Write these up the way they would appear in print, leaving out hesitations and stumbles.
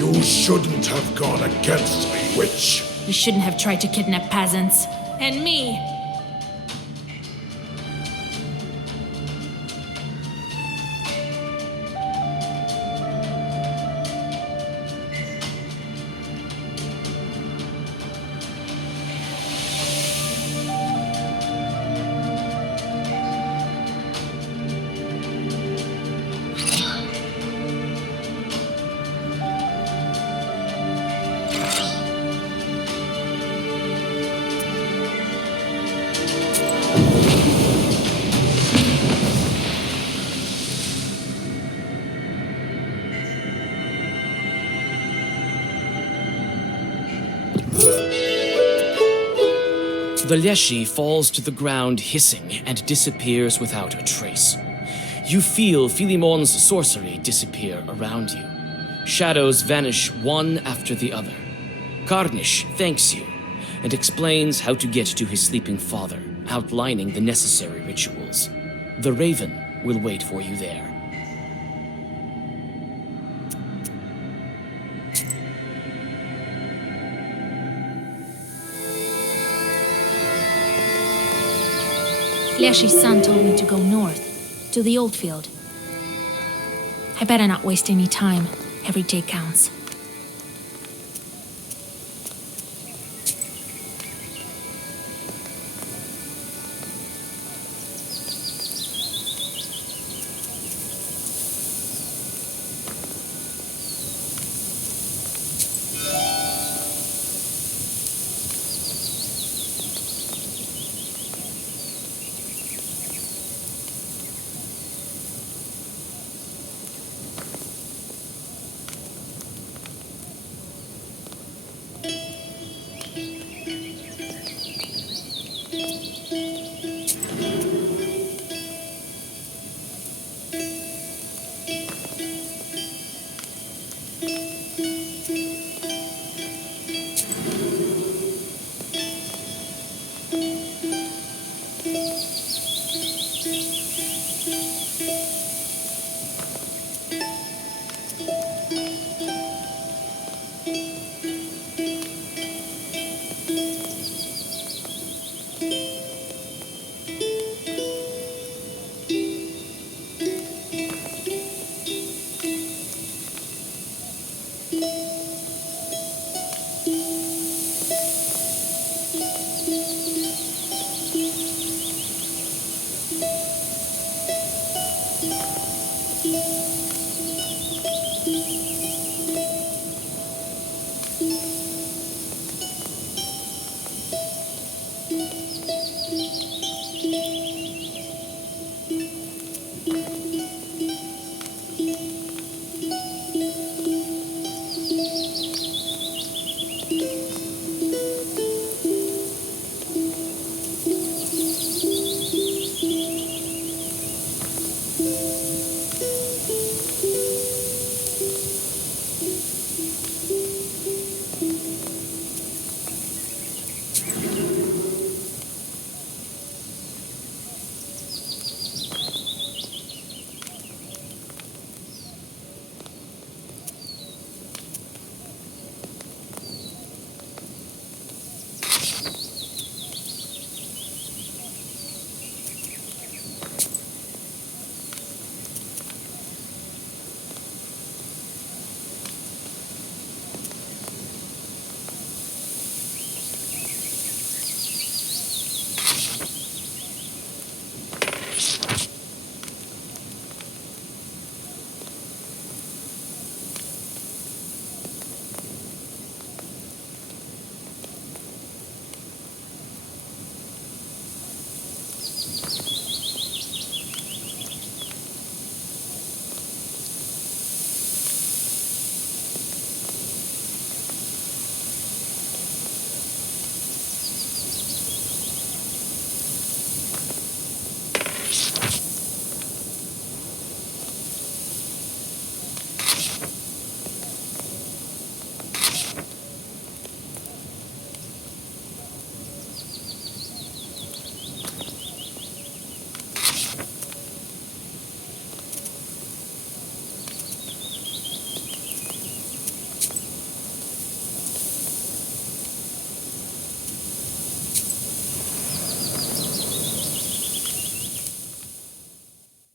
You shouldn't have gone against me, witch. You shouldn't have tried to kidnap peasants. And me. The Leshy falls to the ground hissing and disappears without a trace. You feel Philimon's sorcery disappear around you. Shadows vanish one after the other. Karnish thanks you and explains how to get to his sleeping father, outlining the necessary rituals. The Raven will wait for you there. Leshy's son told me to go north, to the old field. I better not waste any time. Every day counts.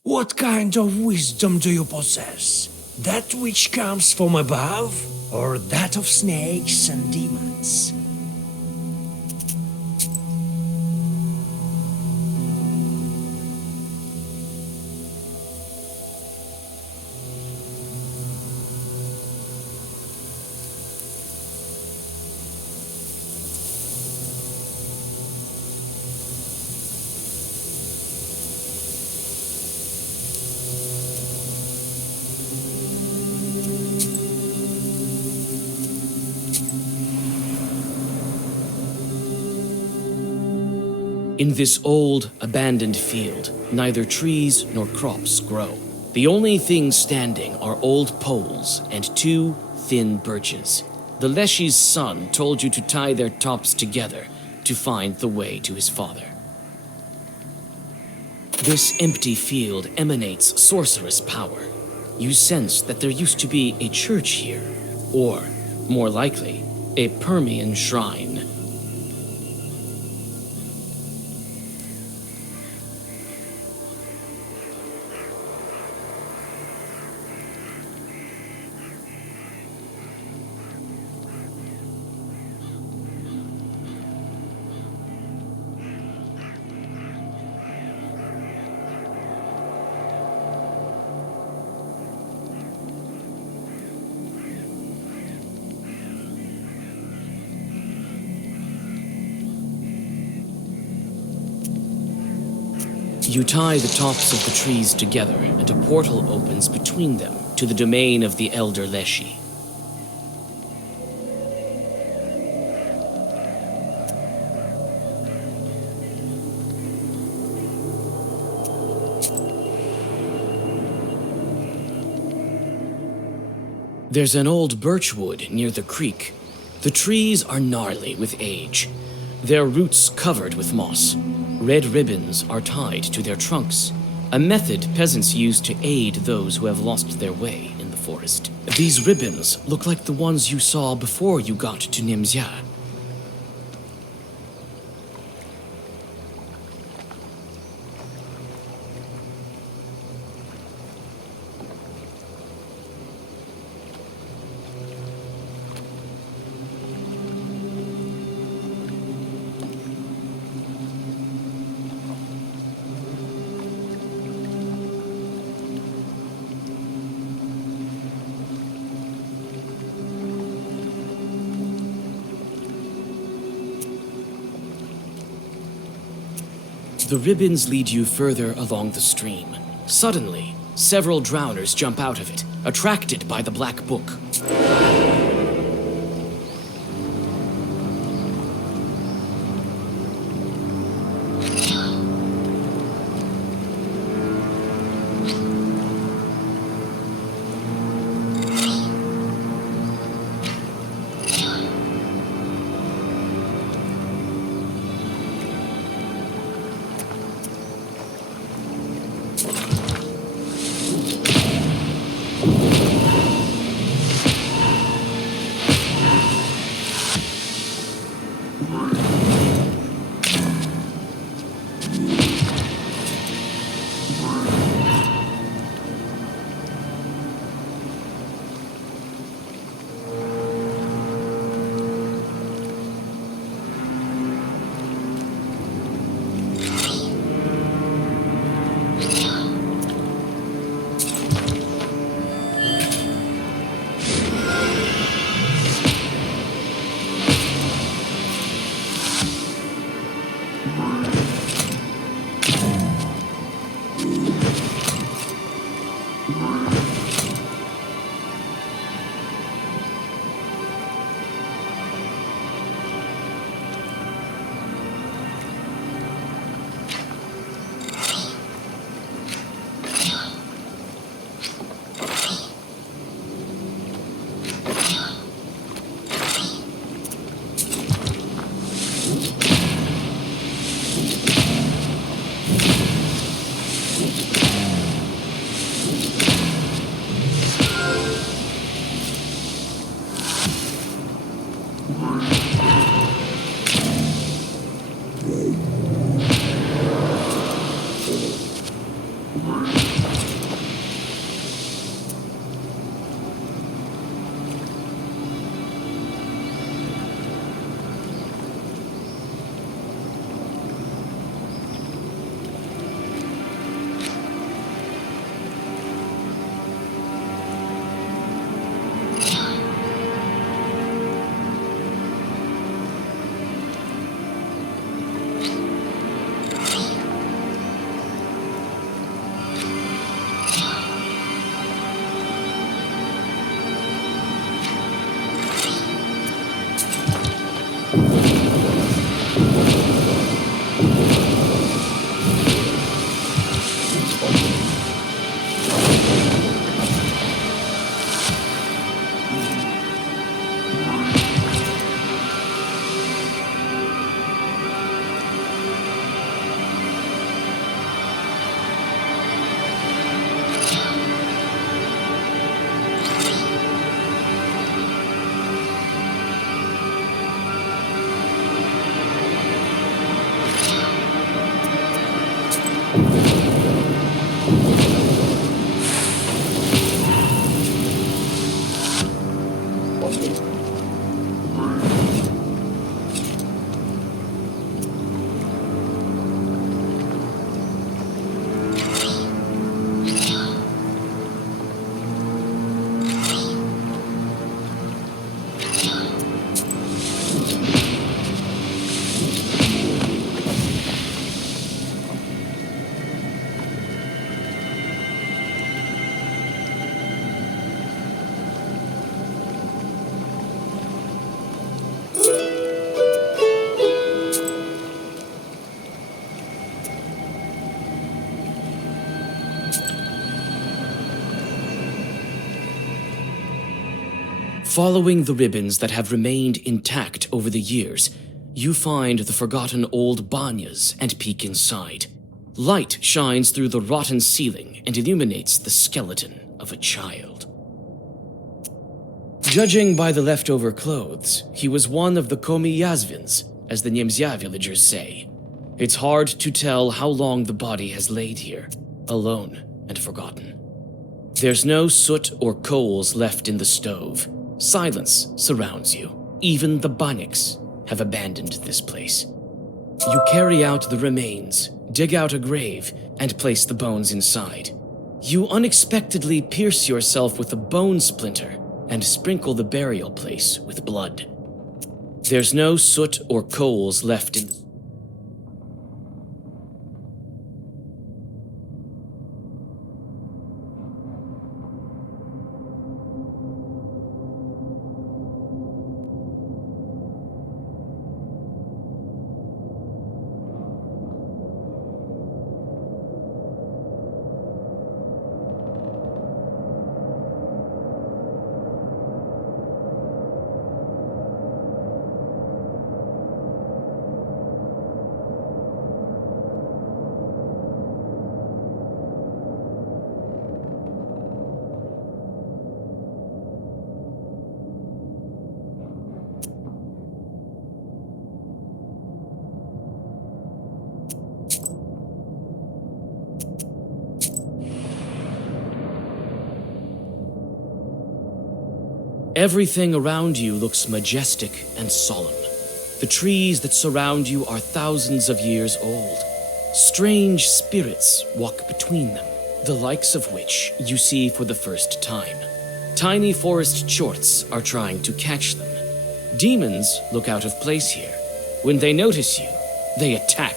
What kind of wisdom do you possess? That which comes from above, or that of snakes and demons? In this old, abandoned field, neither trees nor crops grow. The only things standing are old poles and two thin birches. The Leshy's son told you to tie their tops together to find the way to his father. This empty field emanates sorcerous power. You sense that there used to be a church here, or, more likely, a Permian shrine. You tie the tops of the trees together, and a portal opens between them to the domain of the Elder Leshy. There's an old birchwood near the creek. The trees are gnarly with age, their roots covered with moss. Red ribbons are tied to their trunks, a method peasants use to aid those who have lost their way in the forest. These ribbons look like the ones you saw before you got to Nimzia. The ribbons lead you further along the stream. Suddenly, several drowners jump out of it, attracted by the black book. Following the ribbons that have remained intact over the years, you find the forgotten old banyas and peek inside. Light shines through the rotten ceiling and illuminates the skeleton of a child. Judging by the leftover clothes, he was one of the Komi Yazvins, as the Niemzya villagers say. It's hard to tell how long the body has laid here, alone and forgotten. There's no soot or coals left in the stove. Silence surrounds you. Even the Banyaks have abandoned this place. You carry out the remains, dig out a grave, and place the bones inside. You unexpectedly pierce yourself with a bone splinter and sprinkle the burial place with blood. There's no soot or coals left in the... Everything around you looks majestic and solemn. The trees that surround you are thousands of years old. Strange spirits walk between them, the likes of which you see for the first time. Tiny forest chorts are trying to catch them. Demons look out of place here. When they notice you, they attack.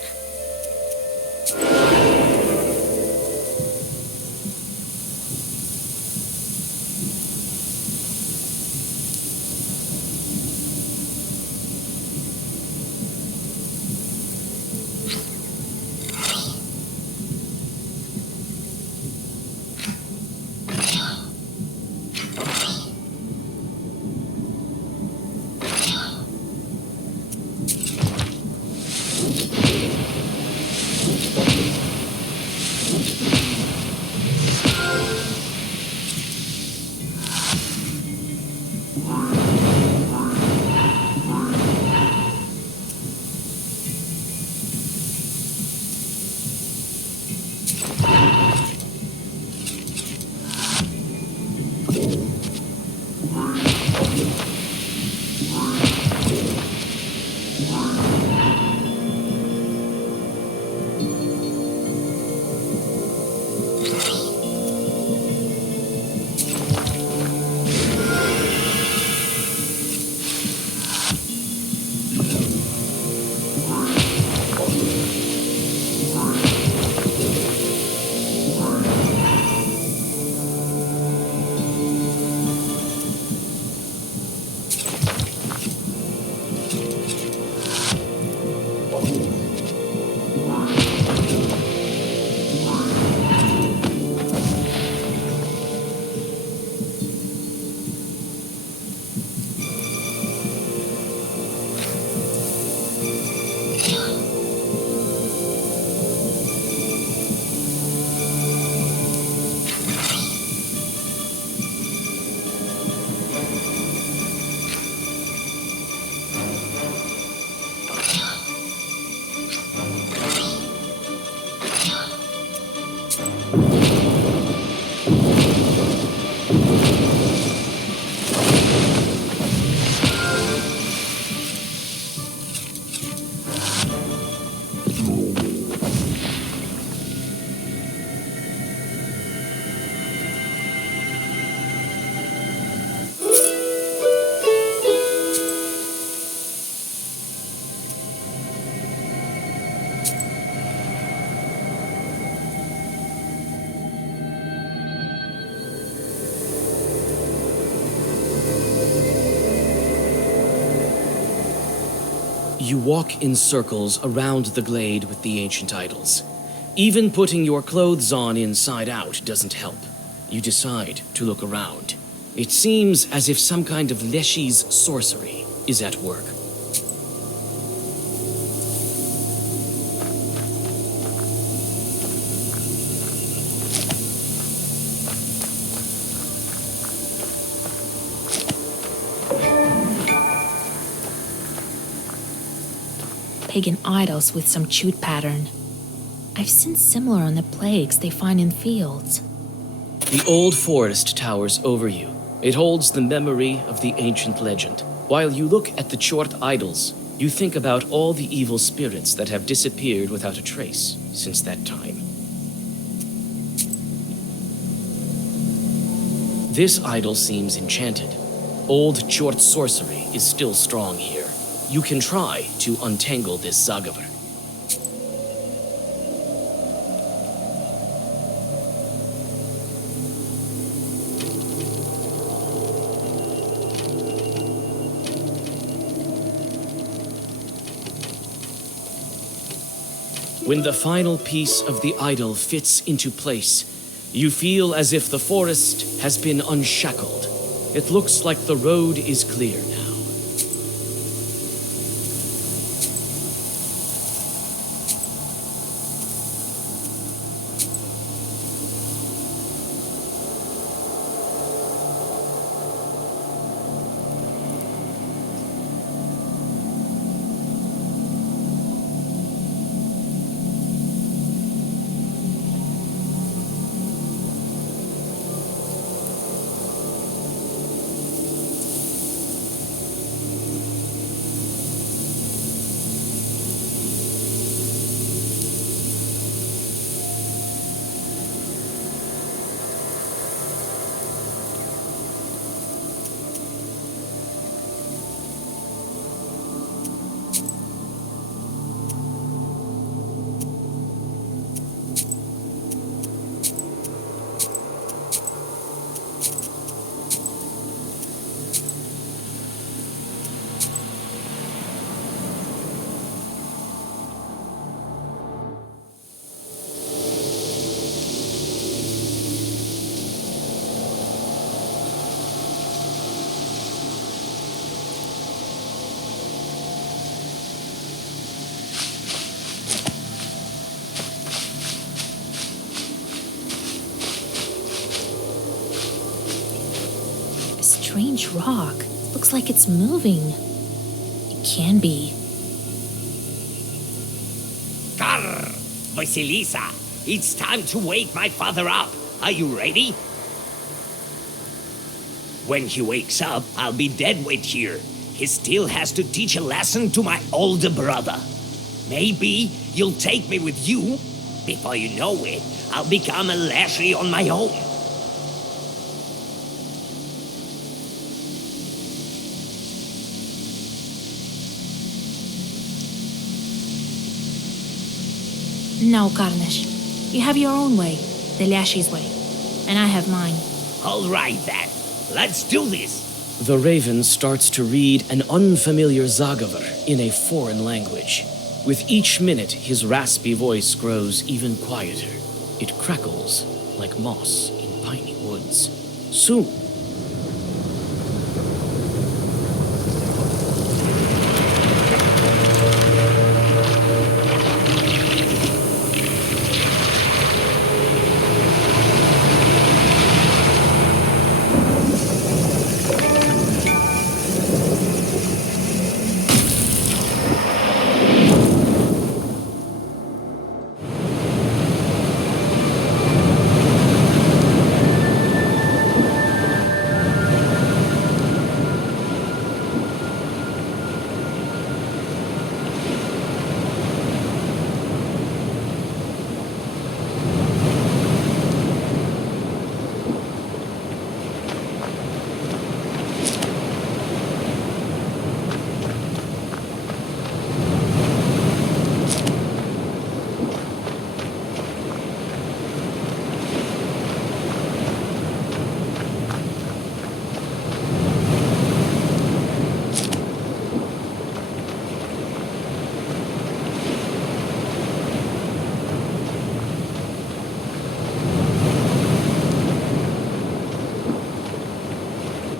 You walk in circles around the glade with the ancient idols. Even putting your clothes on inside out doesn't help. You decide to look around. It seems as if some kind of Leshy's sorcery is at work. Pagan idols with some chute pattern. I've seen similar on the plagues they find in fields. The old forest towers over you. It holds the memory of the ancient legend. While you look at the Chort idols, you think about all the evil spirits that have disappeared without a trace since that time. This idol seems enchanted. Old Chort sorcery is still strong here. You can try to untangle this Zagavar. When the final piece of the idol fits into place, you feel as if the forest has been unshackled. It looks like the road is clear now. huge rock. Looks like it's moving. It can be. Grr! Vasilisa, it's time to wake my father up. Are you ready? When he wakes up, I'll be dead weight here. He still has to teach a lesson to my older brother. Maybe you'll take me with you. Before you know it, I'll become a Lashley on my own. No, Carnage. You have your own way, the Lashy's way, and I have mine. All right then, let's do this. The raven starts to read an unfamiliar Zagaver in a foreign language. With each minute, his raspy voice grows even quieter. It crackles like moss in piney woods. Soon,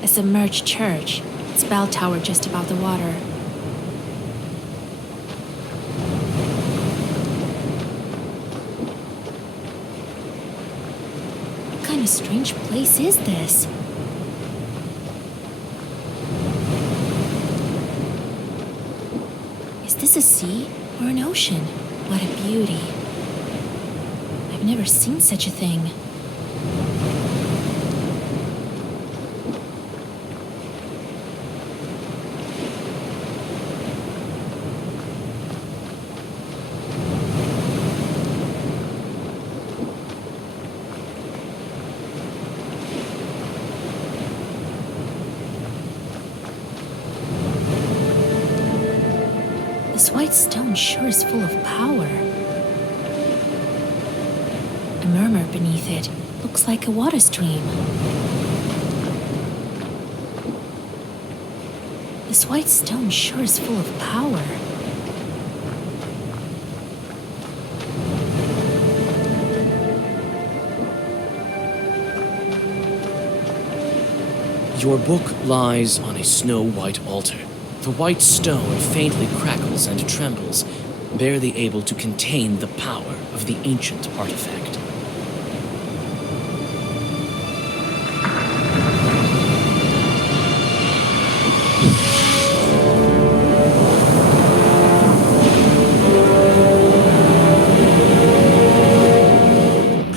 A submerged church. Its bell tower just above the water. What kind of strange place is this? Is this a sea or an ocean? What a beauty. I've never seen such a thing. This white stone sure is full of power. A murmur beneath it looks like a water stream. This white stone sure is full of power. your book lies on a snow-white altar. The white stone faintly crackles and trembles, barely able to contain the power of the ancient artifact.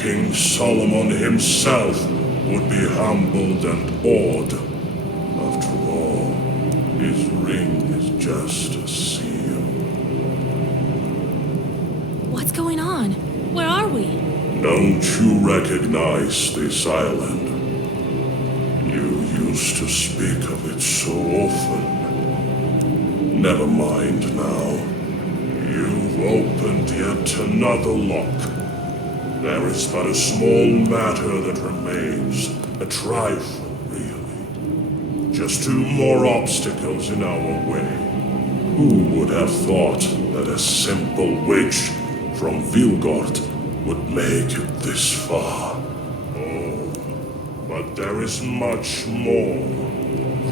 King Solomon himself would be humbled and awed. After all, his ring is just a seal. What's going on? Where are we? Don't you recognize this island? You used to speak of it so often. Never mind now. You've opened yet another lock. There is but a small matter that remains. A trifle, really. Just 2 more obstacles in our way. Who would have thought that a simple witch from Vilgort would make it this far? Oh, but there is much more.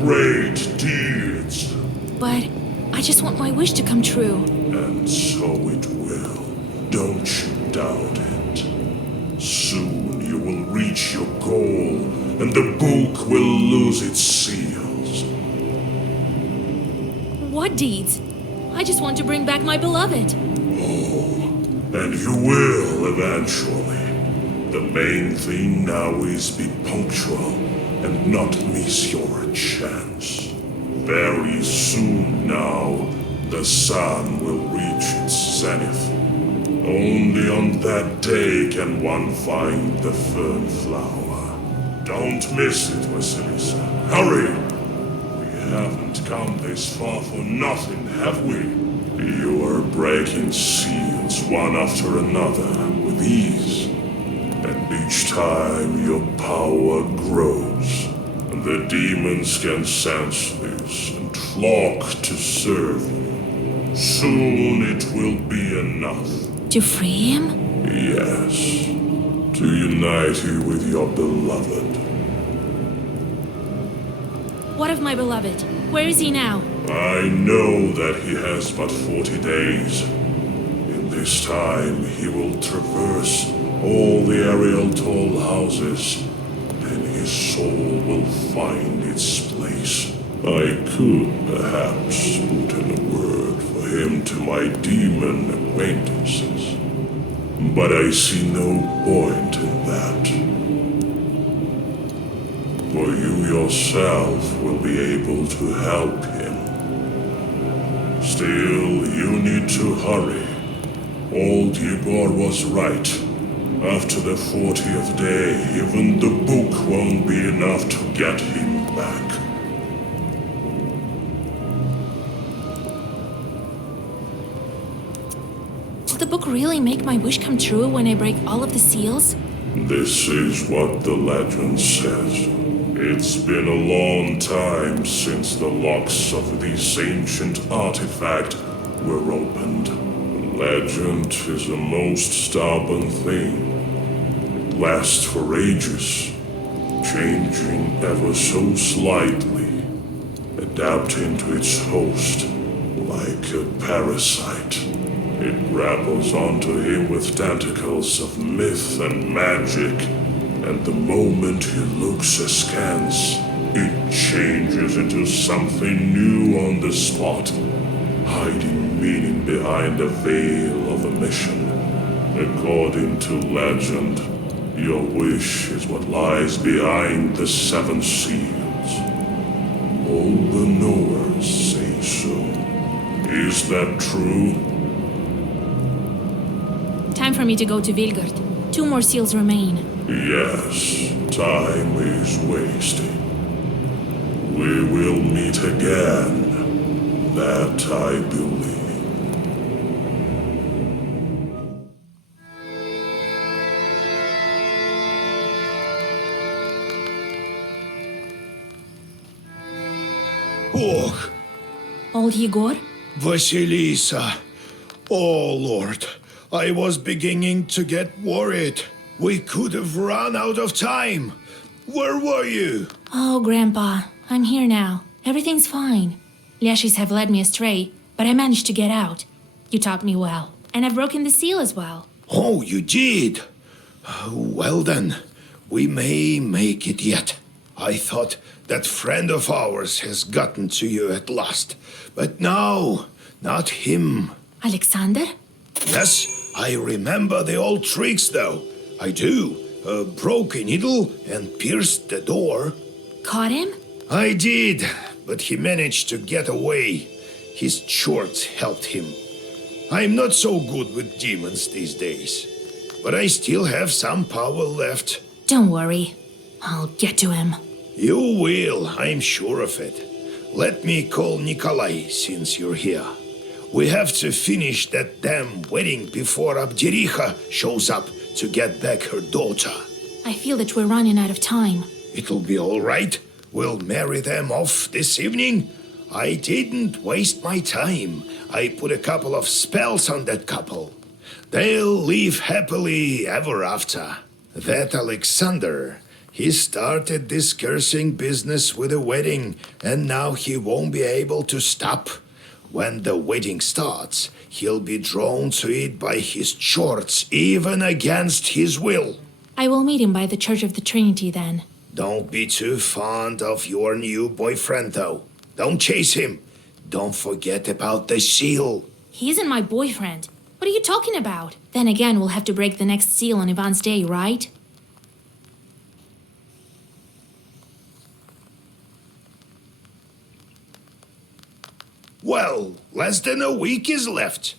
Great deeds. But I just want my wish to come true. And so it will. Don't you doubt it. Soon you will reach your goal, and the book will lose its seal. What deeds? I just want to bring back my beloved. And you will eventually. The main thing now is be punctual and not miss your chance. Very soon now, the sun will reach its zenith. Only on that day can one find the fern flower. Don't miss it, Vasilisa. Hurry! We haven't come this far for nothing, have we? You are breaking seals one after another with ease. And each time your power grows. The demons can sense this and flock to serve you. Soon it will be enough. To free him? Yes, to unite you with your beloved. What of my beloved? Where is he now? I know that he has but 40 days. In this time, he will traverse all the aerial tall houses, and his soul will find its place. I could perhaps put in a word for him to my demon acquaintances, but I see no point in that. For you yourself will be able to help him. Still, you need to hurry. Old Igor was right. After the 40th day, even the book won't be enough to get him back. Will the book really make my wish come true when I break all of the seals? This is what the legend says. It's been a long time since the locks of this ancient artifact were opened. Legend is a most stubborn thing. It lasts for ages, changing ever so slightly, adapting to its host like a parasite. It grapples onto him with tentacles of myth and magic, and the moment he looks askance, it changes into something new on the spot, hiding meaning behind a veil of omission. According to legend, your wish is what lies behind the 7 seals. All the knowers say so. Is that true? Time for me to go to Vilgard. 2 more seals remain. Yes, time is wasting. We will meet again. That I believe. Oh, Old Igor? Vasilisa. Oh, Lord. I was beginning to get worried. We could have run out of time. Where were you? Oh, Grandpa, I'm here now. Everything's fine. Lashis have led me astray, but I managed to get out. You taught me well, and I've broken the seal as well. Oh, you did? Well then, we may make it yet. I thought that friend of ours has gotten to you at last. But no, not him. Alexander? Yes, I remember the old tricks though. I do. Broke a needle and pierced the door. Caught him? I did, but he managed to get away. His shorts helped him. I'm not so good with demons these days, but I still have some power left. Don't worry. I'll get to him. You will, I'm sure of it. Let me call Nikolai since you're here. We have to finish that damn wedding before Abdericha shows up to get back her daughter. I feel that we're running out of time. It'll be all right. We'll marry them off this evening. I didn't waste my time. I put a couple of spells on that couple. They'll live happily ever after. That Alexander, he started this cursing business with a wedding, and now he won't be able to stop. When the wedding starts, he'll be drawn to it by his shorts, even against his will. I will meet him by the Church of the Trinity then. Don't be too fond of your new boyfriend, though. Don't chase him. don't forget about the seal. He isn't my boyfriend. What are you talking about? Then again, we'll have to break the next seal on Ivan's day, right? Well, less than a week is left.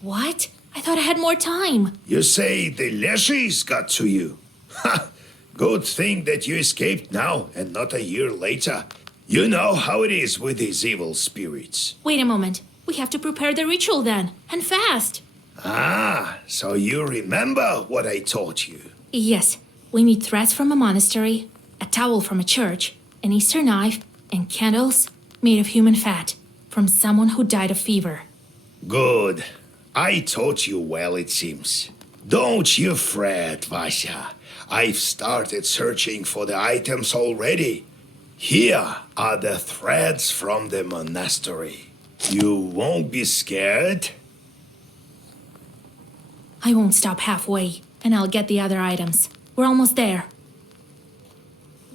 What? I thought I had more time. You say the Leshies got to you? Ha! Good thing that you escaped now and not a year later. You know how it is with these evil spirits. Wait a moment. We have to prepare the ritual then, and fast. Ah, so you remember what I taught you. Yes, we need threads from a monastery, a towel from a church, an Easter knife, and candles made of human fat from someone who died of fever. Good. I taught you well, it seems. Don't you fret, Vasya. I've started searching for the items already. Here are the threads from the monastery. You won't be scared? I won't stop halfway, and I'll get the other items. We're almost there.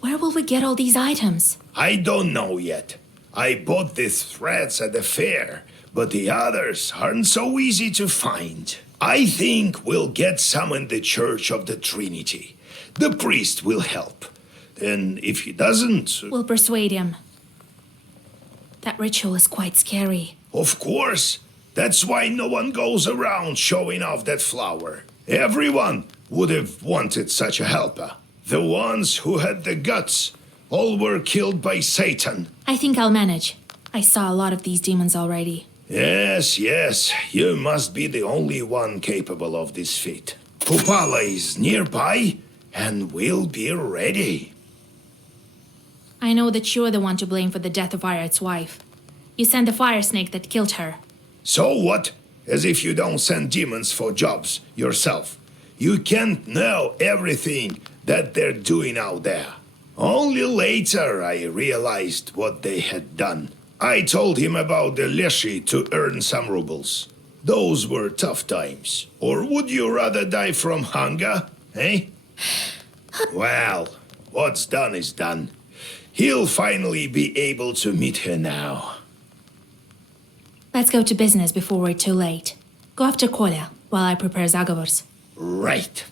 Where will we get all these items? I don't know yet. I bought these threads at the fair, but the others aren't so easy to find. I think we'll get some in the Church of the Trinity. The priest will help. And if he doesn't... We'll persuade him. That ritual is quite scary. Of course. That's why no one goes around showing off that flower. Everyone would have wanted such a helper. The ones who had the guts all were killed by Satan. I think I'll manage. I saw a lot of these demons already. Yes, you must be the only one capable of this feat. Kupala is nearby, and we'll be ready. I know that you're the one to blame for the death of Irat's wife. You sent the fire snake that killed her. So what? As if you don't send demons for jobs yourself. You can't know everything that they're doing out there. Only later I realized what they had done. I told him about the Leshi to earn some rubles. Those were tough times. Or would you rather die from hunger, eh? Well, what's done is done. He'll finally be able to meet her now. Let's go to business before we're too late. Go after Kolya while I prepare Zagovors. Right.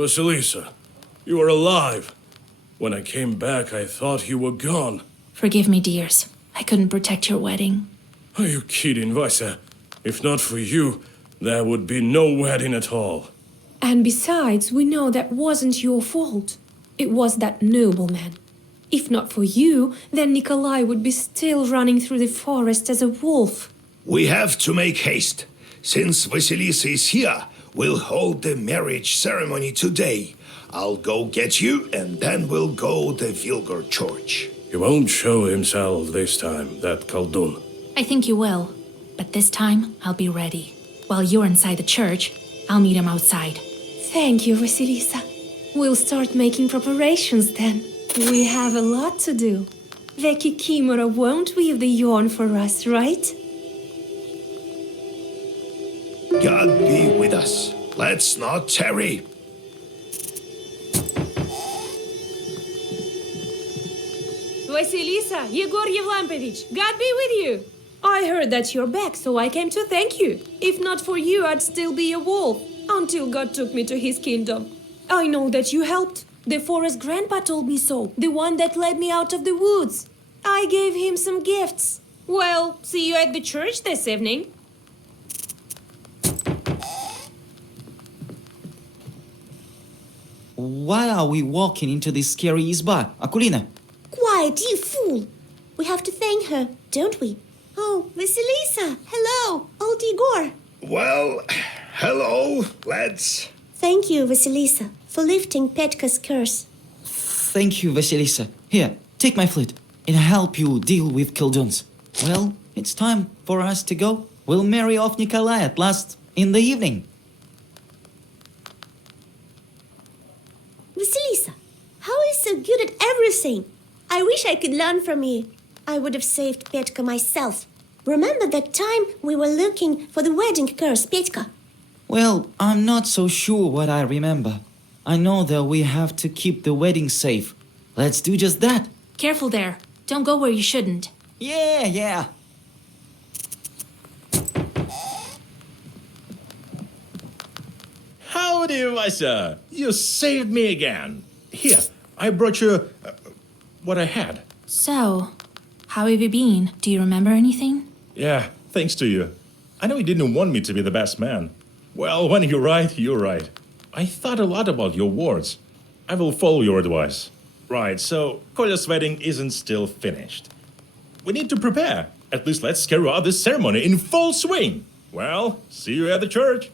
Vasilisa, you are alive. When I came back, I thought you were gone. Forgive me, dears. I couldn't protect your wedding. Are you kidding, Vasa? If not for you, there would be no wedding at all. And besides, we know that wasn't your fault. It was that nobleman. If not for you, then Nikolai would be still running through the forest as a wolf. We have to make haste. Since Vasilisa is here, we'll hold the marriage ceremony today. I'll go get you, and then we'll go to Vilgar Church. He won't show himself this time, that Khaldun. I think you will. But this time, I'll be ready. While you're inside the church, I'll meet him outside. Thank you, Vasilisa. We'll start making preparations then. We have a lot to do. The Kikimora won't weave the yarn for us, right? God be with us. Let's not tarry. Vasilisa, Yegor Yevlampovich, God be with you. I heard that you're back, so I came to thank you. If not for you, I'd still be a wolf, until God took me to his kingdom. I know that you helped. The forest grandpa told me so, the one that led me out of the woods. I gave him some gifts. Well, see you at the church this evening. Why are we walking into this scary izba, Akulina? Quiet, you fool! We have to thank her, don't we? Oh, Vasilisa! Hello, old Igor! Well, hello, lads. Thank you, Vasilisa, for lifting Petka's curse. Thank you, Vasilisa. Here, take my flute, and help you deal with Khalduns. Well, it's time for us to go. We'll marry off Nikolai at last in the evening. Vasilisa, how are you so good at everything? I wish I could learn from you. I would have saved Petka myself. Remember that time we were looking for the wedding curse, Petka? Well, I'm not so sure what I remember. I know that we have to keep the wedding safe. Let's do just that. Careful there. Don't go where you shouldn't. Yeah. Howdy, Vasa. You saved me again. Here, I brought you what I had. So, how have you been? Do you remember anything? Yeah, thanks to you. I know you didn't want me to be the best man. Well, when you're right, you're right. I thought a lot about your words. I will follow your advice. Right, so Kolya's wedding isn't still finished. We need to prepare. At least let's carry out this ceremony in full swing. Well, see you at the church.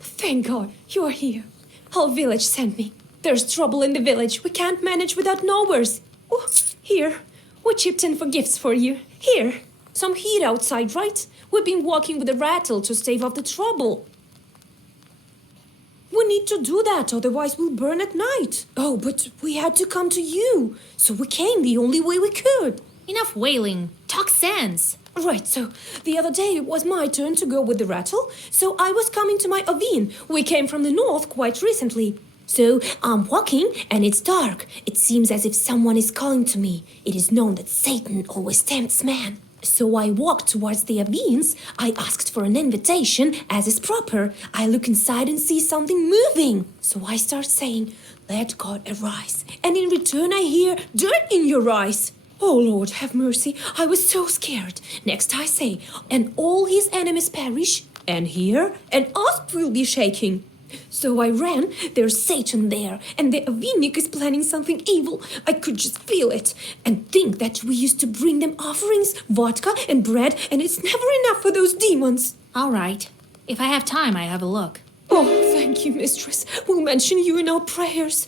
Thank God, you're here. Whole village sent me. There's trouble in the village. We can't manage without knowers. Oh, here. We chipped in for gifts for you. Here. Some heat outside, right? We've been walking with a rattle to stave off the trouble. We need to do that, otherwise we'll burn at night. Oh, but we had to come to you. So we came the only way we could. Enough wailing. Talk sense. Right, so the other day it was my turn to go with the rattle, so I was coming to my ovin. We came from the north quite recently. So I'm walking and it's dark. It seems as if someone is calling to me. It is known that Satan always tempts man. So I walked towards the avines. I asked for an invitation, as is proper. I look inside and see something moving. So I start saying, "Let God arise." And in return I hear, "Dirt in your eyes." Oh, Lord, have mercy. I was so scared. Next I say, "And all his enemies perish." And here, "And us will be shaking." So I ran, there's Satan there, and the Avinik is planning something evil. I could just feel it. And think that we used to bring them offerings, vodka and bread, and it's never enough for those demons. All right. If I have time, I have a look. Oh, thank you, mistress. We'll mention you in our prayers.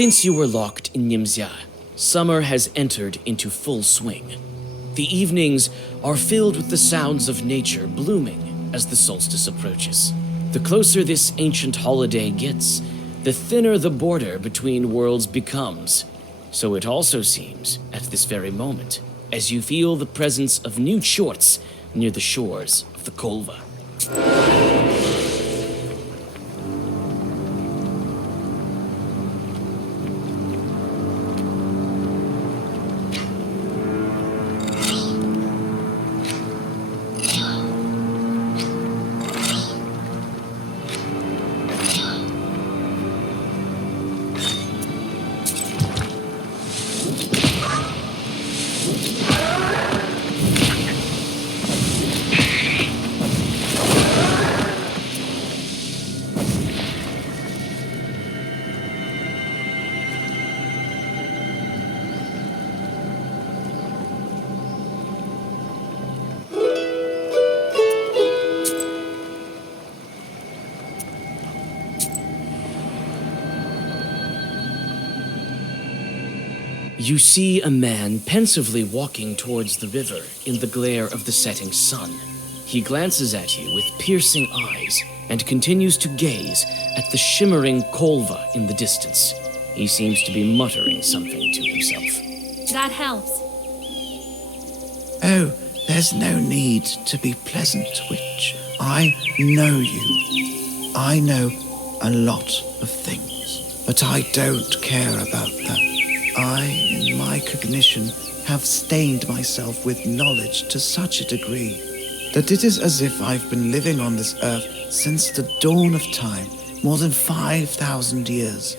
Since you were locked in Nimzia, summer has entered into full swing. The evenings are filled with the sounds of nature blooming as the solstice approaches. The closer this ancient holiday gets, the thinner the border between worlds becomes. So it also seems at this very moment, as you feel the presence of new shorts near the shores of the Kolva. You see a man pensively walking towards the river in the glare of the setting sun. He glances at you with piercing eyes and continues to gaze at the shimmering Kolva in the distance. He seems to be muttering something to himself. That helps. Oh, there's no need to be pleasant, witch. I know you. I know a lot of things, but I don't care about them. I, in my cognition, have stained myself with knowledge to such a degree that it is as if I've been living on this earth since the dawn of time, more than 5,000 years.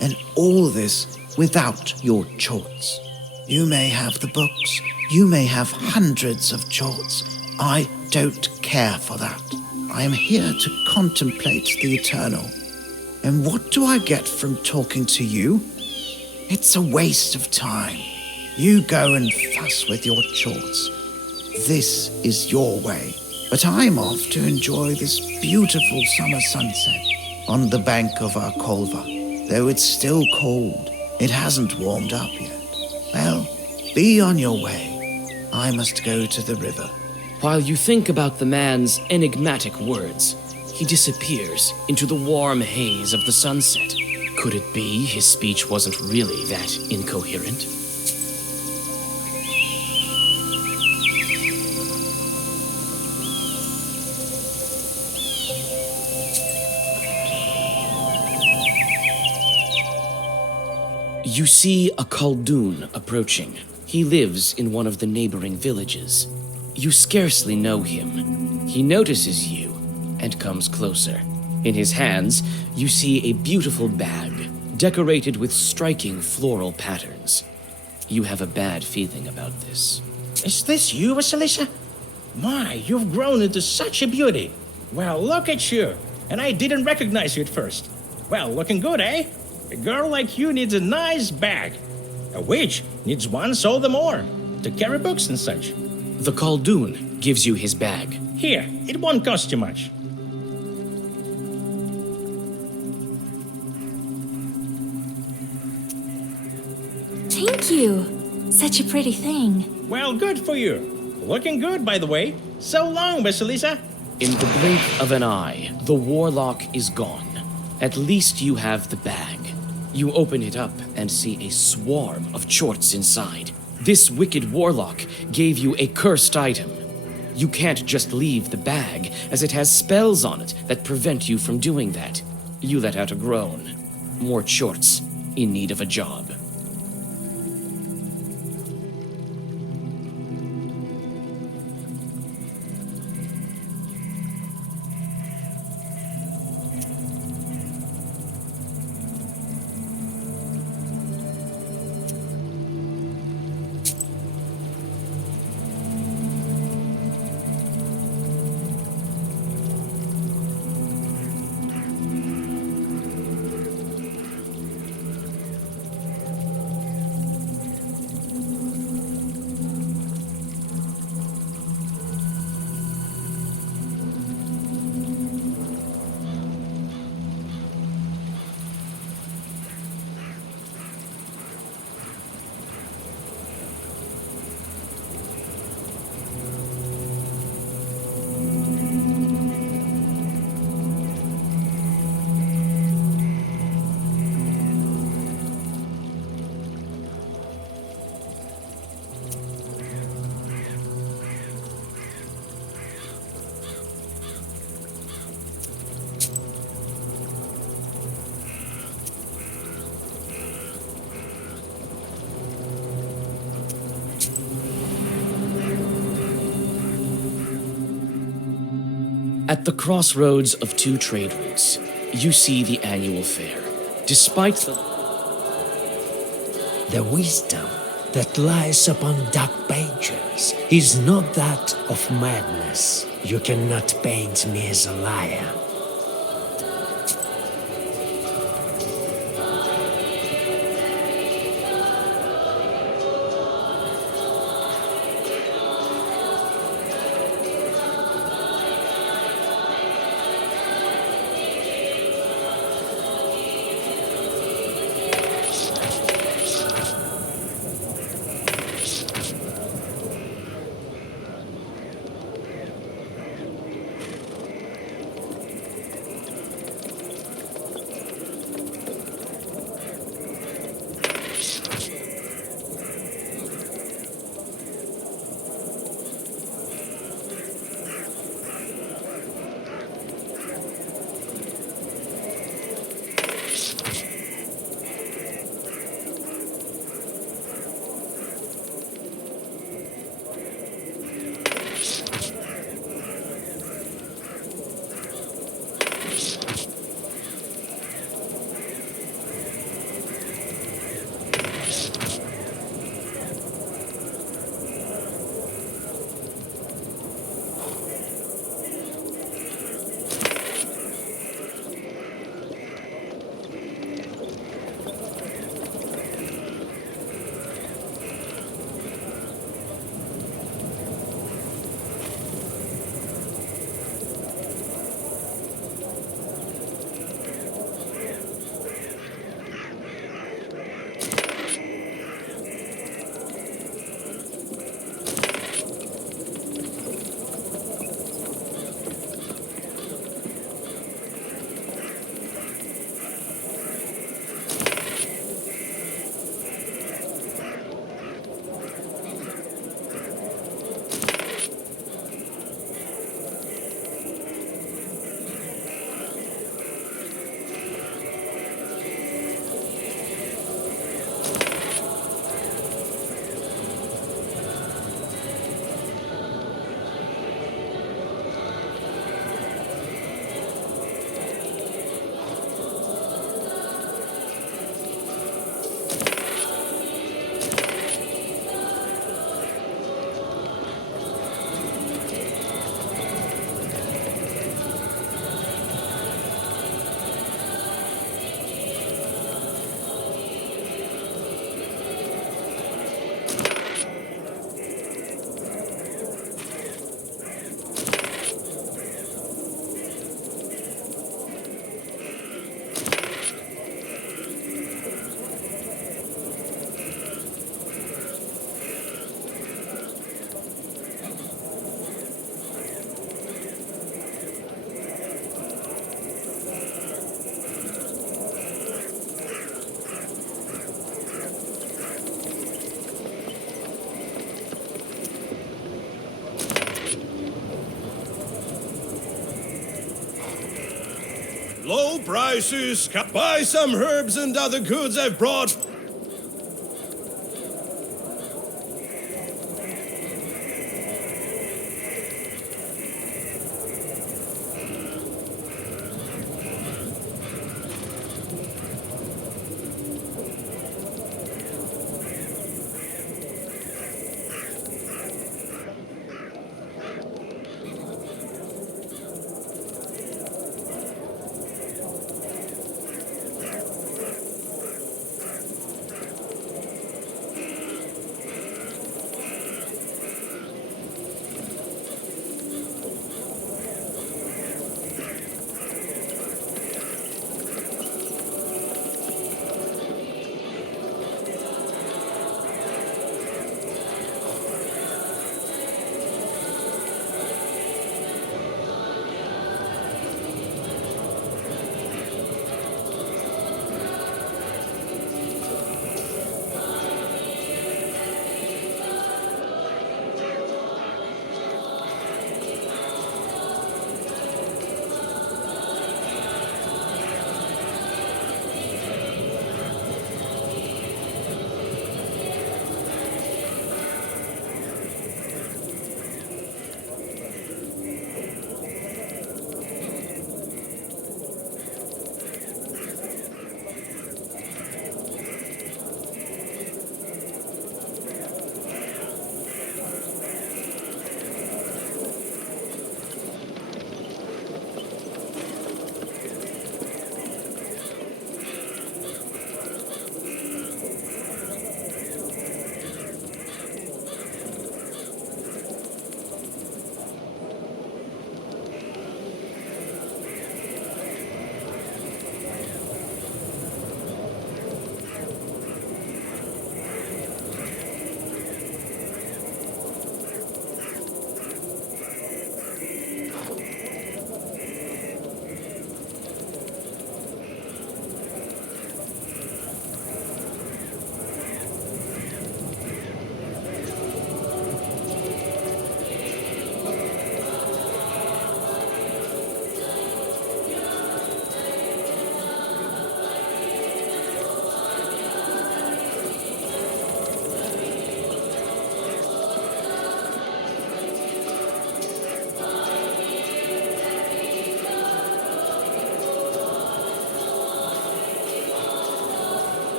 And all this without your chorts. You may have the books, you may have hundreds of chorts. I don't care for that. I am here to contemplate the eternal. And what do I get from talking to you? It's a waste of time. You go and fuss with your chorts. This is your way. But I'm off to enjoy this beautiful summer sunset on the bank of our Kolva. Though it's still cold, it hasn't warmed up yet. Well, be on your way. I must go to the river. While you think about the man's enigmatic words, he disappears into the warm haze of the sunset. Could it be his speech wasn't really that incoherent? You see a Khaldun approaching. He lives in one of the neighboring villages. You scarcely know him. He notices you and comes closer. In his hands, you see a beautiful bag, decorated with striking floral patterns. You have a bad feeling about this. Is this you, Vasilisa? My, you've grown into such a beauty. Well, look at you. And I didn't recognize you at first. Well, looking good, eh? A girl like you needs a nice bag. A witch needs one all the more, to carry books and such. The Khaldun gives you his bag. Here, it won't cost you much. Thank you. Such a pretty thing. Well, good for you. Looking good, by the way. So long, Vasilisa. In the blink of an eye, the warlock is gone. At least you have the bag. You open it up and see a swarm of chorts inside. This wicked warlock gave you a cursed item. You can't just leave the bag, as it has spells on it that prevent you from doing that. You let out a groan. More chorts in need of a job. At the crossroads of two trade routes, you see the annual fair. Despite The wisdom that lies upon dark pages is not that of madness. You cannot paint me as a liar. Low prices. Buy some herbs and other goods I've brought.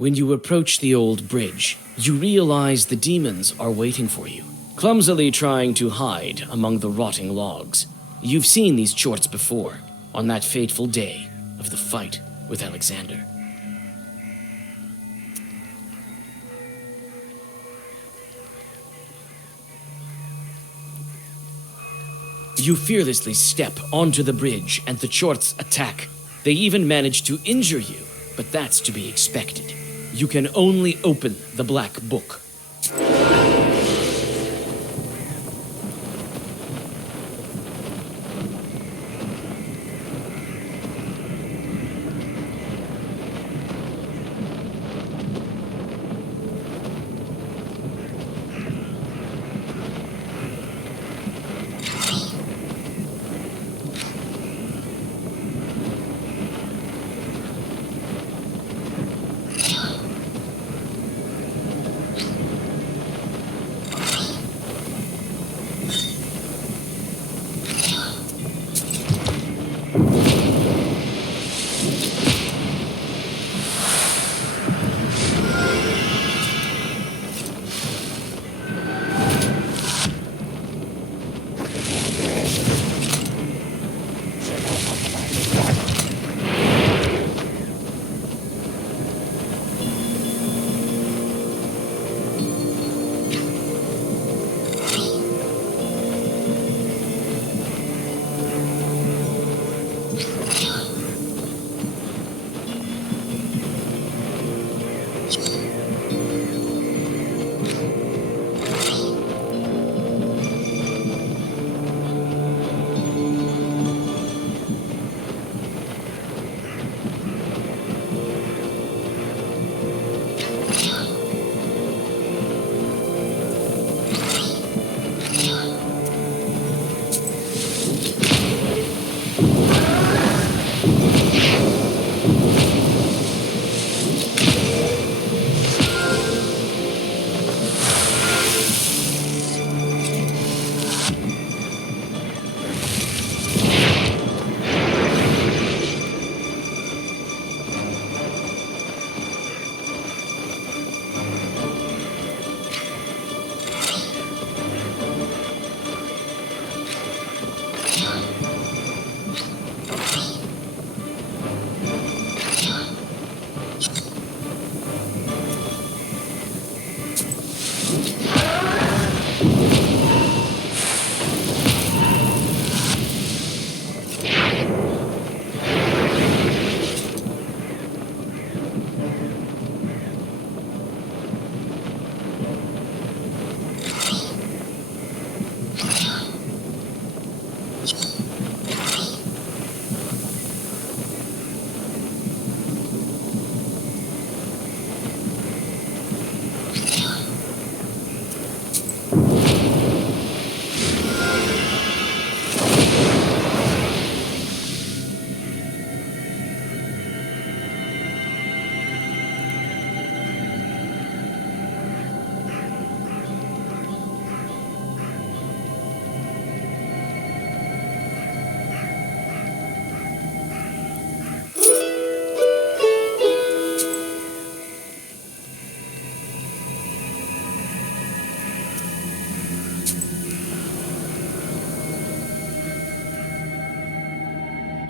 When you approach the old bridge, you realize the demons are waiting for you, clumsily trying to hide among the rotting logs. You've seen these chorts before, on that fateful day of the fight with Alexander. You fearlessly step onto the bridge and the chorts attack. They even manage to injure you, but that's to be expected. You can only open the black book.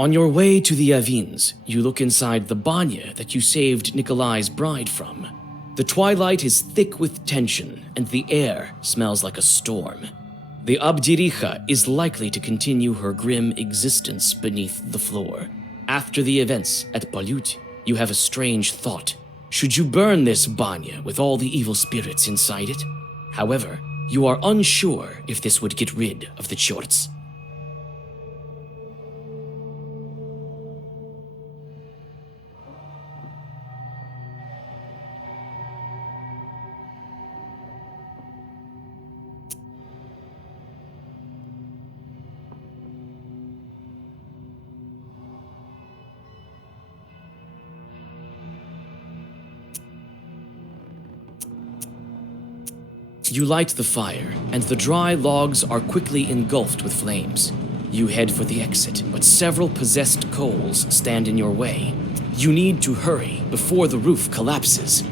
On your way to the Avins, you look inside the banya that you saved Nikolai's bride from. The twilight is thick with tension, and the air smells like a storm. The Abdiricha is likely to continue her grim existence beneath the floor. After the events at Balut, you have a strange thought. Should you burn this banya with all the evil spirits inside it? However, you are unsure if this would get rid of the chorts. You light the fire, and the dry logs are quickly engulfed with flames. You head for the exit, but several possessed coals stand in your way. You need to hurry before the roof collapses.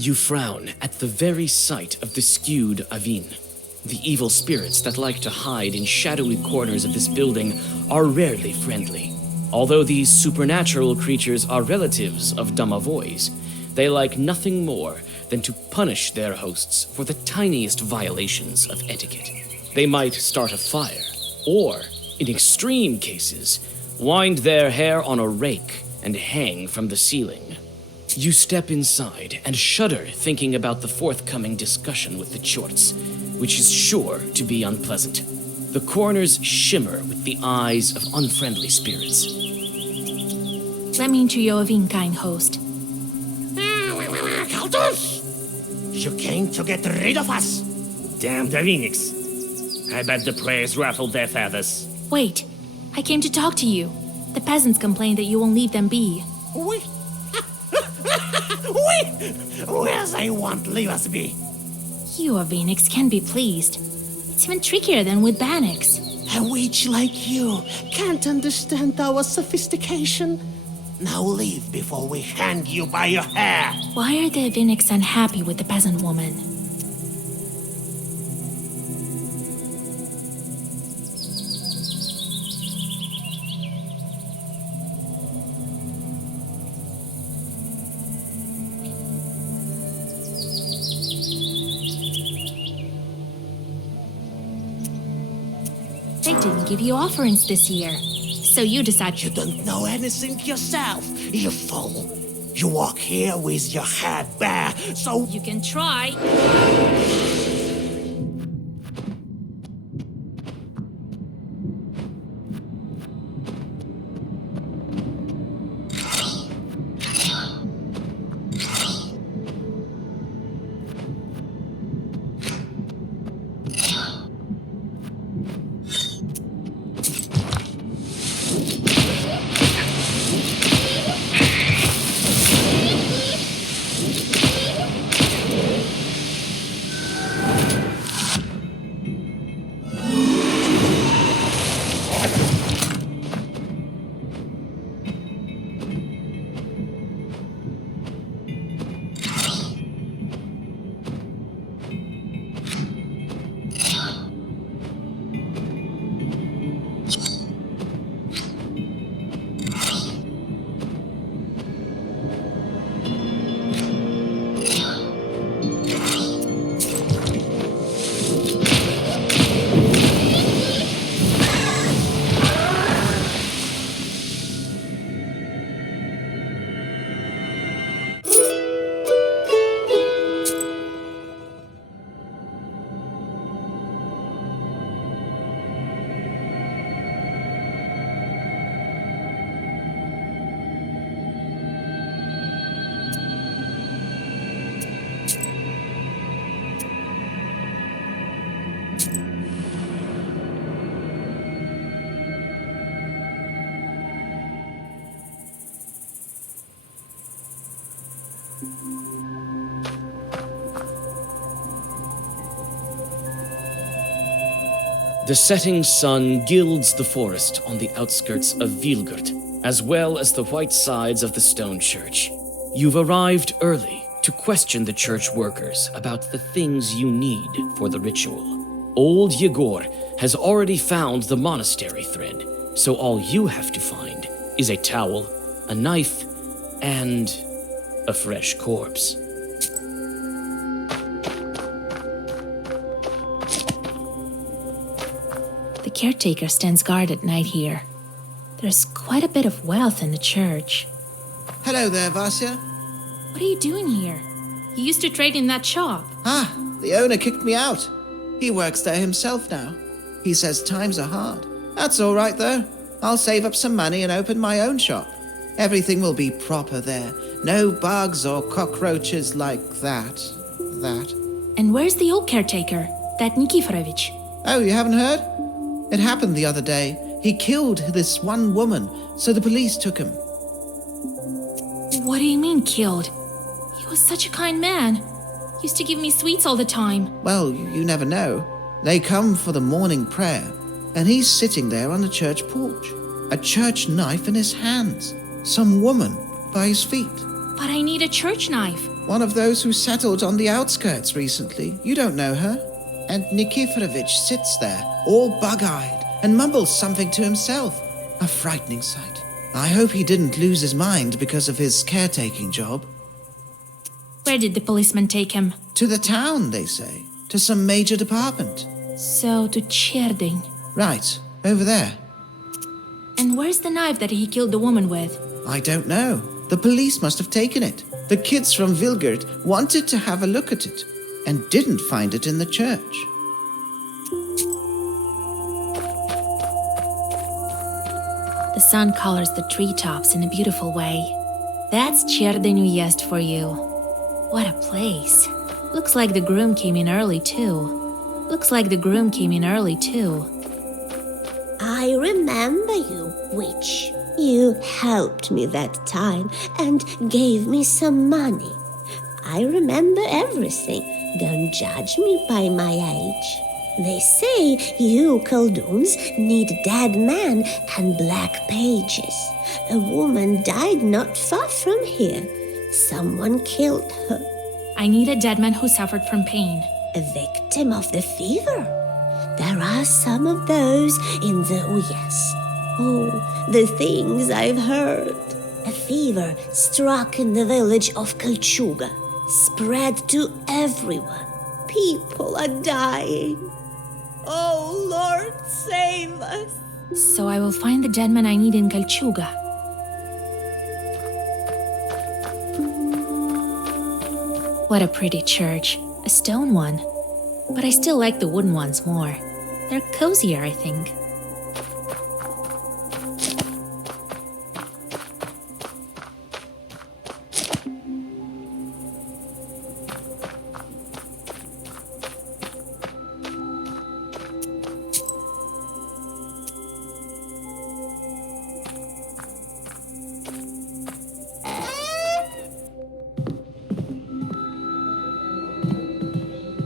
You frown at the very sight of the skewed Avin. The evil spirits that like to hide in shadowy corners of this building are rarely friendly. Although these supernatural creatures are relatives of Damavois, they like nothing more than to punish their hosts for the tiniest violations of etiquette. They might start a fire, or, in extreme cases, wind their hair on a rake and hang from the ceiling. You step inside and shudder thinking about the forthcoming discussion with the Chorts, which is sure to be unpleasant. The corners shimmer with the eyes of unfriendly spirits. Let me into your Avin, kind host. Kaltus! You came to get rid of us! Damn the Phoenix. I bet the prayers rattled their feathers. Wait, I came to talk to you. The peasants complain that you won't leave them be. We? Where's I won't leave us be? You, Avinix, can be pleased. It's even trickier than with Banix. A witch like you can't understand our sophistication. Now leave before we hang you by your hair. Why are the Avinix unhappy with the peasant woman? They didn't give you offerings this year, so you decide You don't know anything yourself, you fool. You walk here with your head bare, so you can try. The setting sun gilds the forest on the outskirts of Vilgurt, as well as the white sides of the stone church. You've arrived early to question the church workers about the things you need for the ritual. Old Yegor has already found the monastery thread, so all you have to find is a towel, a knife, and a fresh corpse. The caretaker stands guard at night here. There's quite a bit of wealth in the church. Hello there, Vasya. What are you doing here? You used to trade in that shop. Ah, the owner kicked me out. He works there himself now. He says times are hard. That's all right, though. I'll save up some money and open my own shop. Everything will be proper there. No bugs or cockroaches like that. And where's the old caretaker, that Nikiforovich? Oh, you haven't heard? It happened the other day. He killed this one woman, so the police took him. What do you mean, killed? He was such a kind man. Used to give me sweets all the time. Well, you never know. They come for the morning prayer, and he's sitting there on the church porch, a church knife in his hands, some woman by his feet. But I need a church knife. One of those who settled on the outskirts recently. You don't know her. And Nikiforovich sits there, all bug-eyed, and mumbles something to himself. A frightening sight. I hope he didn't lose his mind because of his caretaking job. Where did the policeman take him? To the town, they say. To some major department. So, to Cherding. Right, over there. And where's the knife that he killed the woman with? I don't know. The police must have taken it. The kids from Vilgert wanted to have a look at it and didn't find it in the church. The sun colors the treetops in a beautiful way. That's Cherding Uyezd for you. What a place. Looks like the groom came in early too. I remember you, witch. You helped me that time and gave me some money. I remember everything. Don't judge me by my age. They say you Kolduns need dead men and black pages. A woman died not far from here. Someone killed her. I need a dead man who suffered from pain. A victim of the fever. There are some of those in the Uyezd. Oh, the things I've heard. A fever struck in the village of Kalchuga, spread to everyone. People are dying. Oh, Lord, save us. So I will find the dead man I need in Kalchuga. What a pretty church. A stone one. But I still like the wooden ones more. They're cozier, I think.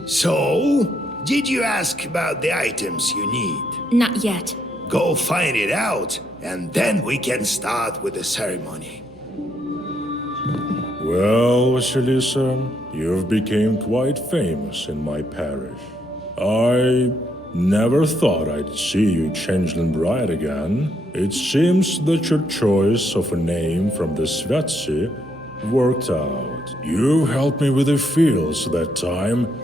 So, did you ask about the items you need? Not yet. Go find it out, and then we can start with the ceremony. Well, Vasilisa, you've become quite famous in my parish. I never thought I'd see you changeling bride again. It seems that your choice of a name from the Svetsi worked out. You helped me with the fields that time,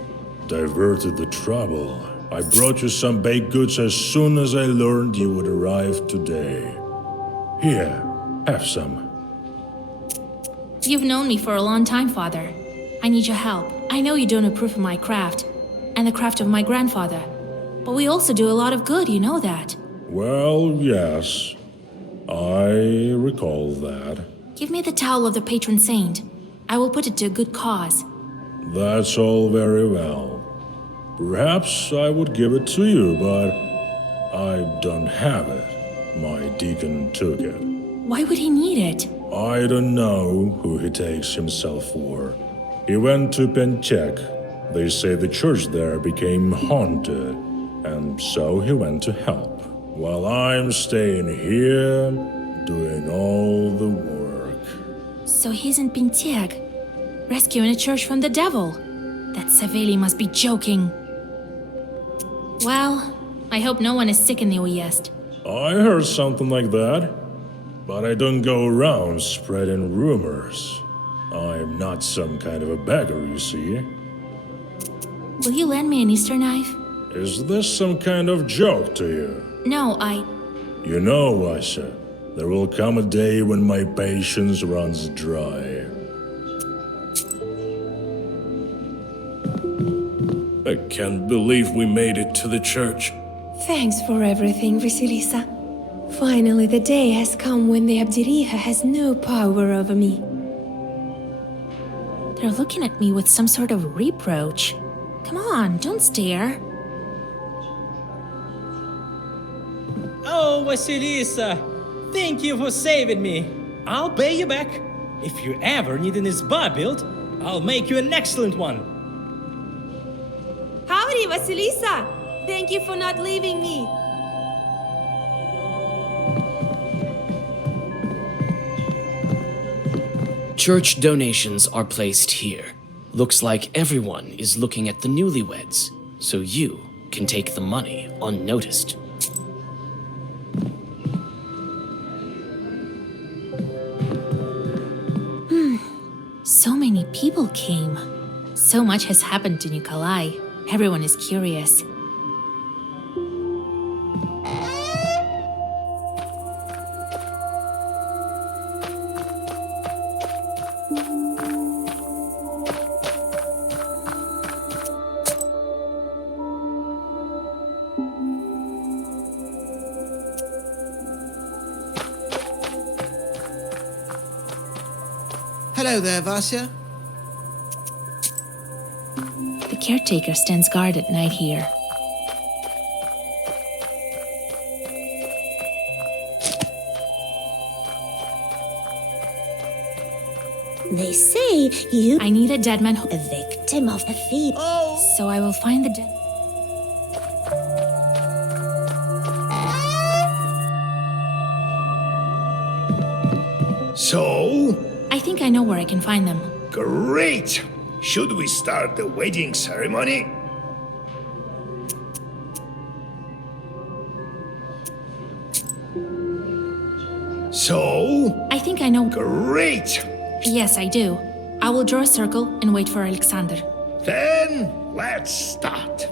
diverted the trouble. I brought you some baked goods as soon as I learned you would arrive today. Here, have some. You've known me for a long time, Father. I need your help. I know you don't approve of my craft, and the craft of my grandfather. But we also do a lot of good, you know that. Well, yes. I recall that. Give me the towel of the patron saint. I will put it to a good cause. That's all very well. Perhaps I would give it to you, but I don't have it. My deacon took it. Why would he need it? I don't know who he takes himself for. He went to Penchek. They say the church there became haunted, and so he went to help. While I'm staying here, doing all the work. So he's in Pintiag, rescuing a church from the devil. That Saveli must be joking. Well, I hope no one is sick in the Uyezd. I heard something like that, but I don't go around spreading rumors. I'm not some kind of a beggar, you see. Will you lend me an Easter knife? Is this some kind of joke to you? No, You know, Washa, there will come a day when my patience runs dry. I can't believe we made it to the church. Thanks for everything, Vasilisa. Finally, the day has come when the Abdiriha has no power over me. They're looking at me with some sort of reproach. Come on, don't stare. Oh, Vasilisa, thank you for saving me. I'll pay you back. If you ever need an izba built, I'll make you an excellent one. Howdy, Vasilisa! Thank you for not leaving me. Church donations are placed here. Looks like everyone is looking at the newlyweds, so you can take the money unnoticed. So many people came. So much has happened to Nikolai. Everyone is curious. Hello there, Vasya. The caretaker stands guard at night here. They say you I need a dead man a victim of a thief. so I will find the dead. So, I think I know where I can find them. great! Should we start the wedding ceremony? So, I think I know. great! Yes, I do. I will draw a circle and wait for Alexander. Then, let's start.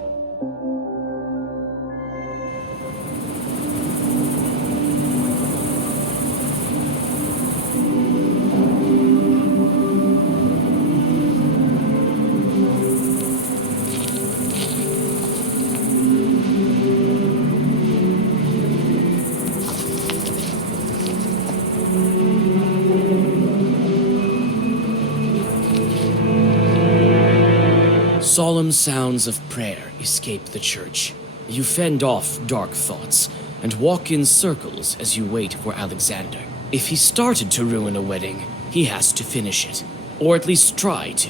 Solemn sounds of prayer escape the church. You fend off dark thoughts and walk in circles as you wait for Alexander. If he started to ruin a wedding, he has to finish it. Or at least try to.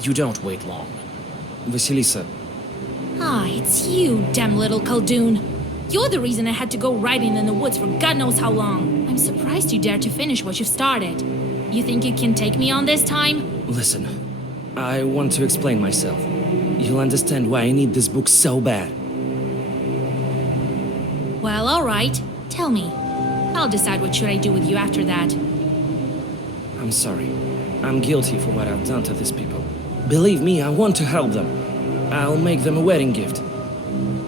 You don't wait long. Vasilisa, Ah, it's you, damn little Khaldun. You're the reason I had to go riding in the woods for God knows how long. I'm surprised you dare to finish what you've started. You think you can take me on this time? Listen, I want to explain myself. You'll understand why I need this book so bad. Well, alright. Tell me. I'll decide what should I do with you after that. I'm sorry. I'm guilty for what I've done to these people. Believe me, I want to help them. I'll make them a wedding gift.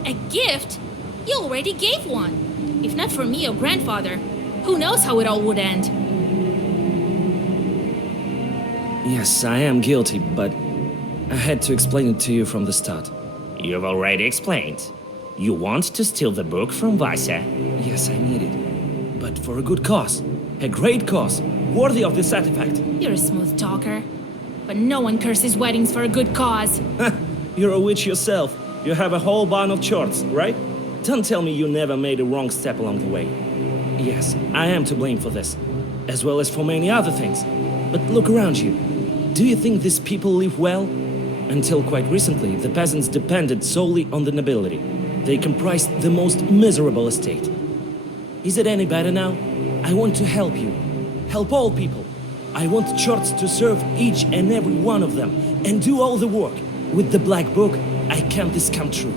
A gift? You already gave one. If not for me or grandfather, who knows how it all would end? Yes, I am guilty, but I had to explain it to you from the start. You've already explained. You want to steal the book from Vasya? Yes, I need it. But for a good cause. A great cause. Worthy of this artifact. You're a smooth talker. But no one curses weddings for a good cause. You're a witch yourself. You have a whole barn of charts, right? Don't tell me you never made a wrong step along the way. Yes, I am to blame for this, as well as for many other things. But look around you. Do you think these people live well? Until quite recently, the peasants depended solely on the nobility. They comprised the most miserable estate. Is it any better now? I want to help you. Help all people. I want church to serve each and every one of them and do all the work. With the Black Book, I can this come true.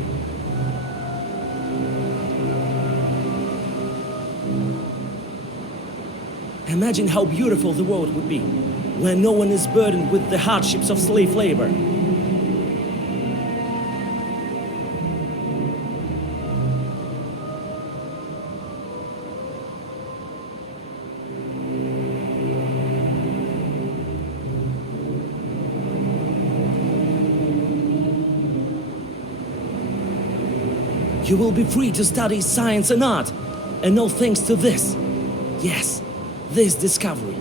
Imagine how beautiful the world would be when no one is burdened with the hardships of slave labor. You will be free to study science and art, and all thanks to this. Yes, this discovery,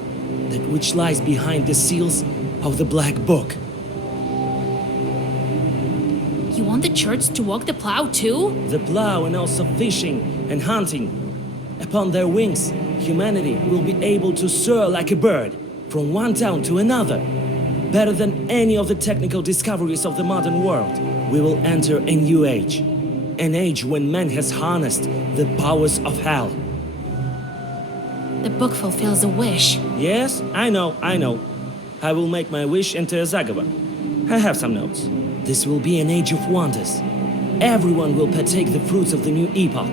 that which lies behind the seals of the Black Book. You want the church to walk the plow too? The plow and also fishing and hunting. Upon their wings, humanity will be able to soar like a bird, from one town to another. Better than any of the technical discoveries of the modern world. We will enter a new age. An age when man has harnessed the powers of hell. The book fulfills a wish. Yes, I know. I will make my wish into a Zagaba. I have some notes. This will be an age of wonders. Everyone will partake the fruits of the new epoch.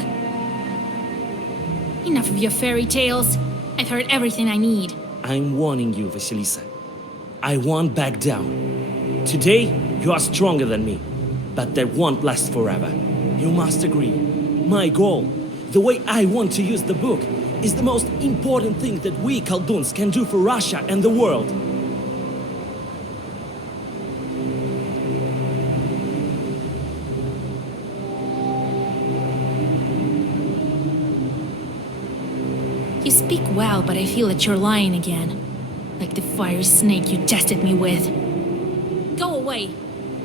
Enough of your fairy tales. I've heard everything I need. I'm warning you, Vasilisa. I won't back down. Today, you are stronger than me, but that won't last forever. You must agree. My goal, the way I want to use the book, is the most important thing that we Khalduns can do for Russia and the world. You speak well, but I feel that you're lying again. Like the fire snake you tested me with. Go away,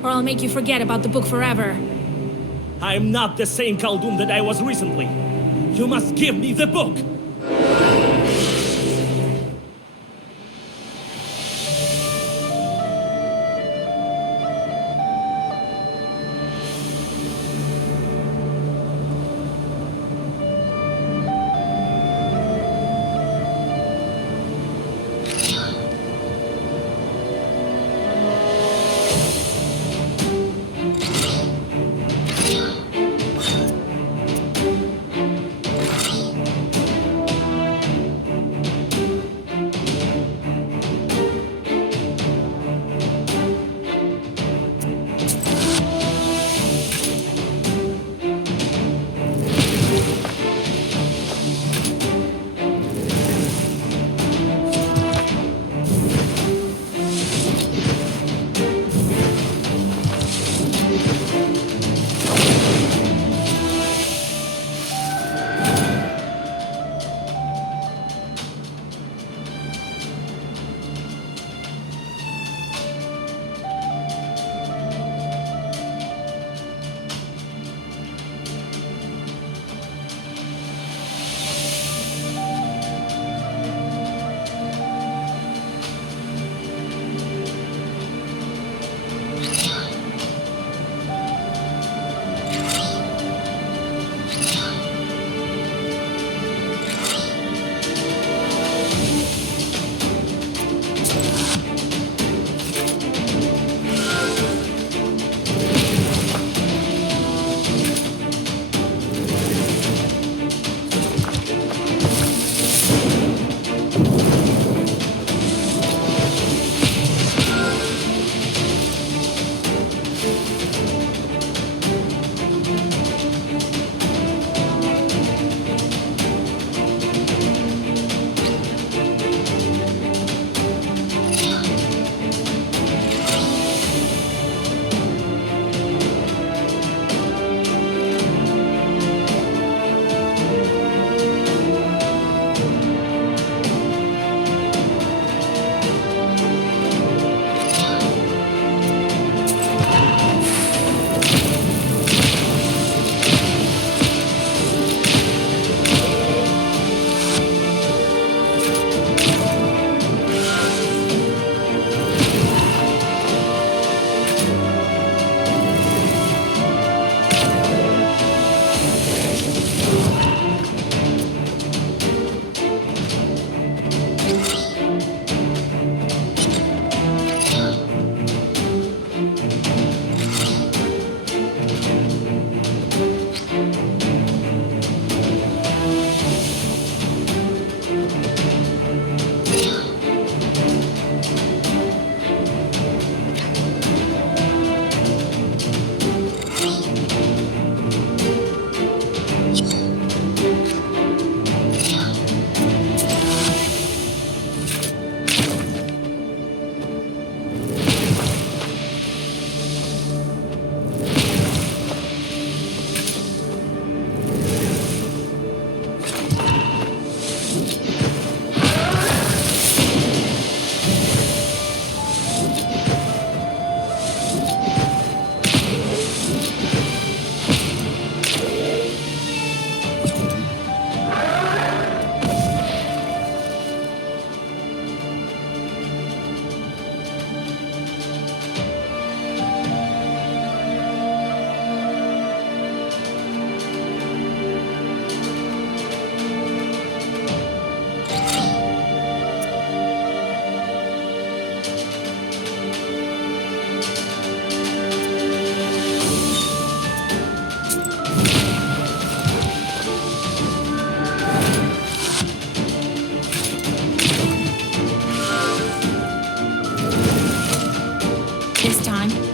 or I'll make you forget about the book forever. I am not the same Khaldun that I was recently. You must give me the book!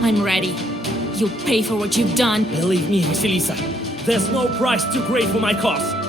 I'm ready. You'll pay for what you've done. Believe me, Vasilisa, there's no price too great for my cause.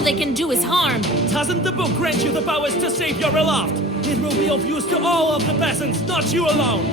All they can do is harm. Doesn't the book grant you the powers to save your beloved? It will be of use to all of the peasants, not you alone.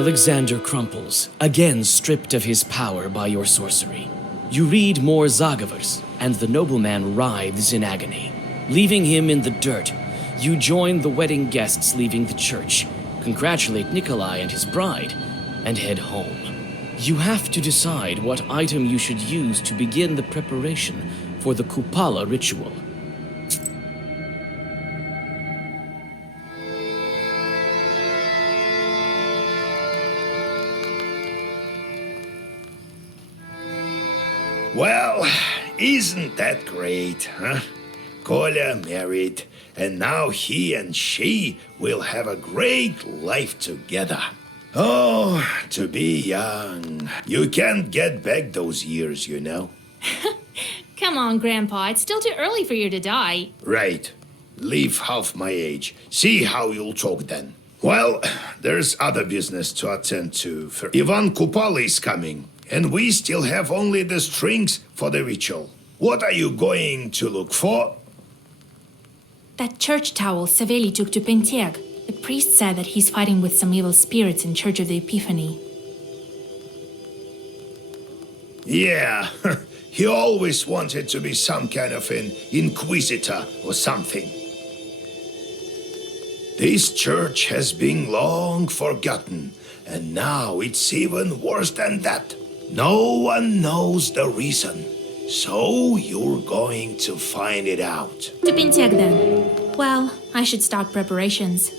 Alexander crumples, again stripped of his power by your sorcery. You read more Zagavers, and the nobleman writhes in agony. Leaving him in the dirt, you join the wedding guests leaving the church, congratulate Nikolai and his bride, and head home. You have to decide what item you should use to begin the preparation for the Kupala ritual. Well, isn't that great, huh? Kolya married, and now he and she will have a great life together. Oh, to be young. You can't get back those years, you know. Come on, Grandpa. It's still too early for you to die. Right. Live half my age. See how you'll talk then. Well, there's other business to attend to. Ivan Kupala is coming, and we still have only the strings for the ritual. What are you going to look for? That church towel Saveli took to Penteg. The priest said that he's fighting with some evil spirits in Church of the Epiphany. Yeah, he always wanted to be some kind of an inquisitor or something. This church has been long forgotten, and now it's even worse than that. No one knows the reason, so you're going to find it out. To Penteg then. Well, I should start preparations.